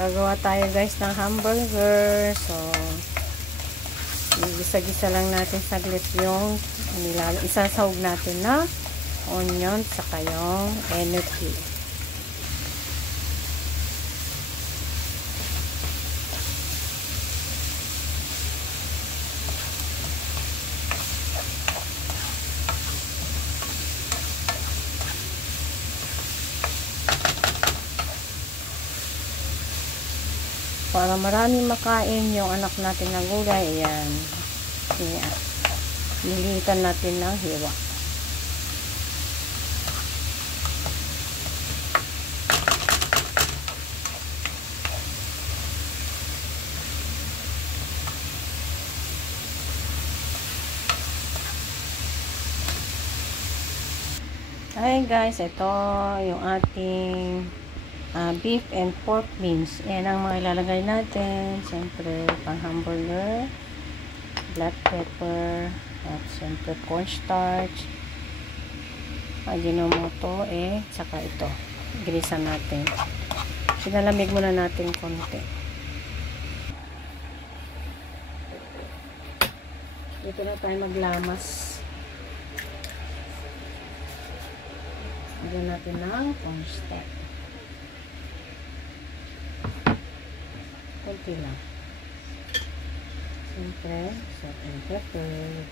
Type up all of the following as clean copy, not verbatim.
Gagawa tayo guys ng hamburger. So, gisa-gisa lang natin saglit yung isasahog natin na onion saka yung enoki. Para maraming makain yung anak natin na gulay, ayan. Nilitan natin ng hiwa. Hi guys, ito yung ating beef and pork beans. Ayan ang mga ilalagay natin. Siyempre, pang hamburger, black pepper, at siyempre cornstarch, Ajinomoto, saka ito. Ginisa natin. Pinalamig muna natin konti. Dito na tayo maglamas. Lagyan natin ng cornstarch. Kunti lang. Siyempre, salt and pepper.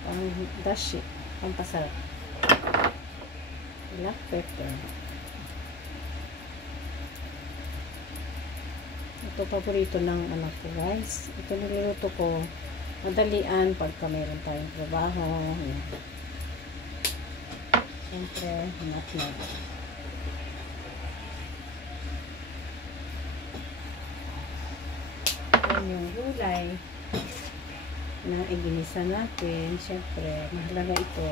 Pang dashi. Pampasarap. Black pepper. Ito paborito ng anak ko guys. Ito niluluto ko. Madalian pagka meron tayong trabaho. Ayan. Siyempre, nutmeg. Yan yung gulay na iginisa natin. Siyempre, mahalaga ito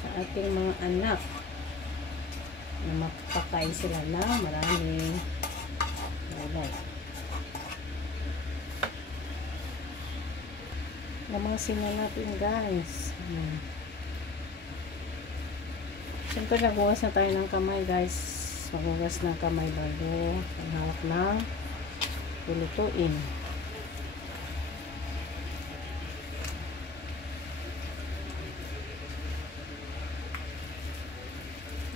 sa ating mga anak na makakain sila na maraming gulay. Lamasin na natin guys. Siyempre, naghugas na tayo ng kamay guys. Maghugas ng kamay bago ang hawak ng lulutuin.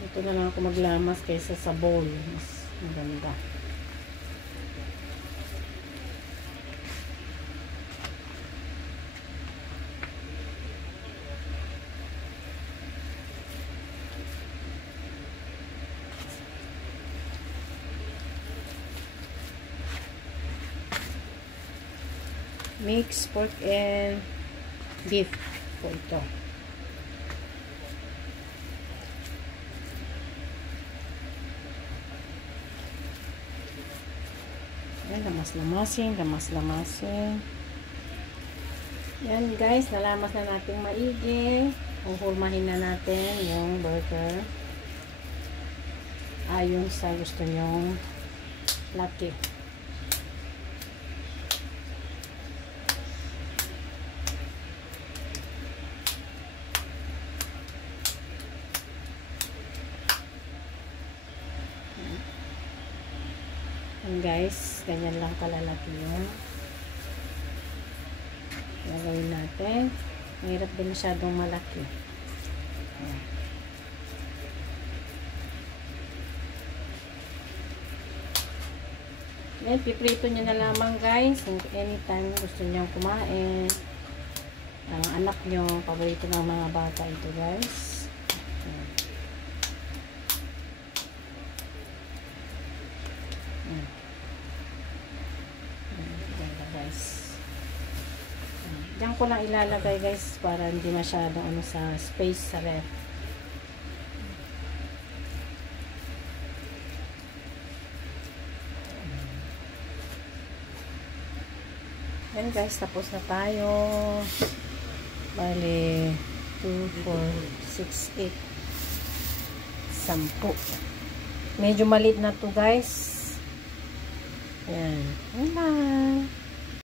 Ito na lang ako maglamas kaysa sa bowl. Mas maganda. Mix pork and beef po ito. Ayan, lamas-lamasin. Yan guys, nalamas na natin maigi. Uhulmahin na natin yung burger ayon sa gusto nyong laki. Guys, ganyan lang kalalaki yung gagawin natin. Mahirap din masyadong malaki. Yan, piprito nyo na lamang guys. Anytime gusto nyo kumain. Ang anak nyo, paborito ng mga bata ito guys. Diyan ko lang ilalagay guys para hindi masyadong sa space sa ref. Yan guys, tapos na tayo. Bali 2, 4, 6, 8 10. Medyo maliit na to guys. Yan. Bye.